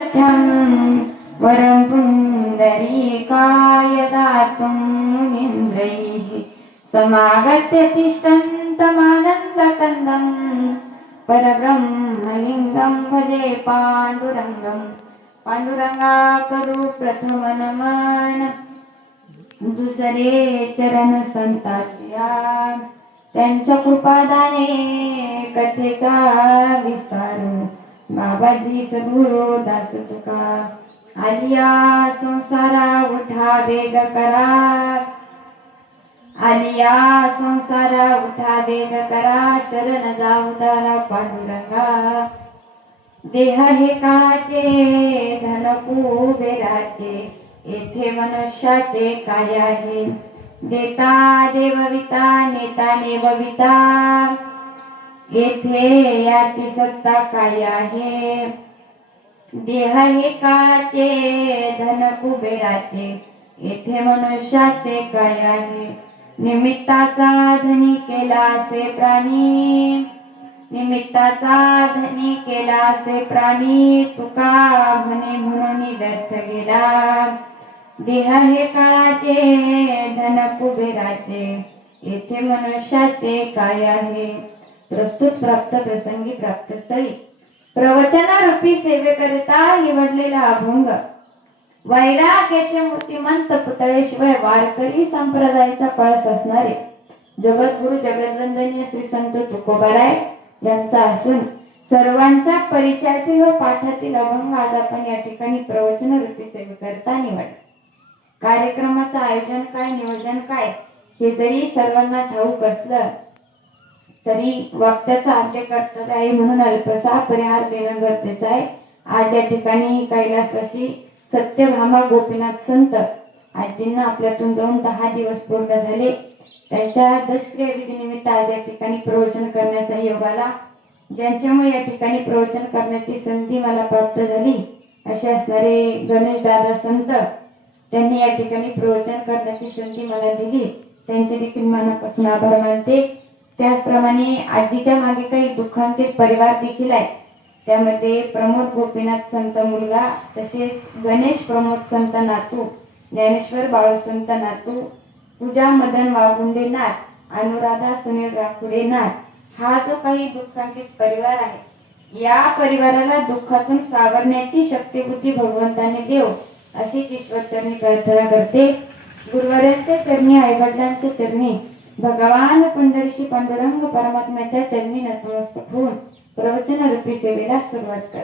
वरं पुण्डरीकाय दातुं मुनीन्द्रैः समागत्य तिष्ठन्तमानन्दकन्दं परब्रह्मलिङ्गं भजे पाण्डुरङ्गं पाण्डुरंगाकरू प्रथम नमन दुसरे चरण संतांच्या त्यांच्या कृपादाने कथेचा विस्तार बाबाजी सद्गुरु दास तुका आलिया संसारा उठा वेग करा आलिया संसारा उठा वेग करा शरण जाऊ दारा पांडुरंगा देह हे काचे धन कुबेराचे येथे मनुष्याचे काय आहे देता देवविता नेता नेवविता येथे याची सत्ता काय आहे देह हे काचे धन कुबेराचे येथे मनुष्याचे काय आहे निमित्ताचा धनी केला से प्राणी निमित्ताचा धनी केला से प्राणी तुका म्हणे म्हणून व्यर्थ गेला देह हे काळाचे धन कुबेराचे येथे मनुष्याचे काय आहे प्रस्तुत प्राप्त प्रसंगी प्राप्त स्थळी प्रवचनारूपी सेवेकरिता निवडलेला अभंग वैराग्याचे मूर्तिमंत पुतळेशिवाय वारकरी संप्रदायाचा कळस असणारे जगद्गुरु जगद्वंदनीय श्री संत तुकोबाराय यांचा असून सर्वांच्या परिचयातील व पाठातील अभंग आज आपण या ठिकाणी प्रवचन रूपी सेवेकरिता निवड कार्यक्रमाचं आयोजन काय नियोजन काय हे जरी सर्वांना ठाऊक असलं तरी वक्त्याचा आद्य कर्तव्य आहे म्हणून अल्पसा परिहार देणं गरजेचं आहे आज या ठिकाणी कैलासवासी सत्यभामा गोपीनाथ संत आजींना आपल्यातून जाऊन 10 दिवस पूर्ण झाले त्यांच्या दशक्रिया विधी निमित्त आज या ठिकाणी प्रवचन करण्याचा योग आला ज्यांच्यामुळे या ठिकाणी प्रवचन करण्याची संधी मला प्राप्त झाली असे असणारे गणेश दादा संत त्यांनी या ठिकाणी प्रवचन करण्याची संधी मला दिली त्यांचे देखील मनापासून आभार मानते त्याचप्रमाणे आजीच्या मागे काही दुःखांतित परिवार देखील आहे त्यामध्ये प्रमोद गोपीनाथ संत मुलगा तसेच गणेश प्रमोद संत नातू ज्ञानेश्वर बाळू संत नातू पूजा मदन वागुंडे नाथ अनुराधा सुनील राखुडे नाथ हा जो काही दुःखांतित परिवार आहे या परिवाराला दुःखातून सावरण्याची शक्ती बुद्धी भगवंताने देव अशीच ईश्वरचरणी प्रार्थना करते गुरुवारांच्या चरणी आईवडिलांच्या चरणी भगवान पंढरीशी पांडुरंग परमात्म्याच्या चरणी नतमस्तक होऊन प्रवचन रूपी सेवेला सुरुवात कर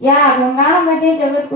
या अभंगामध्ये जगद्गुरु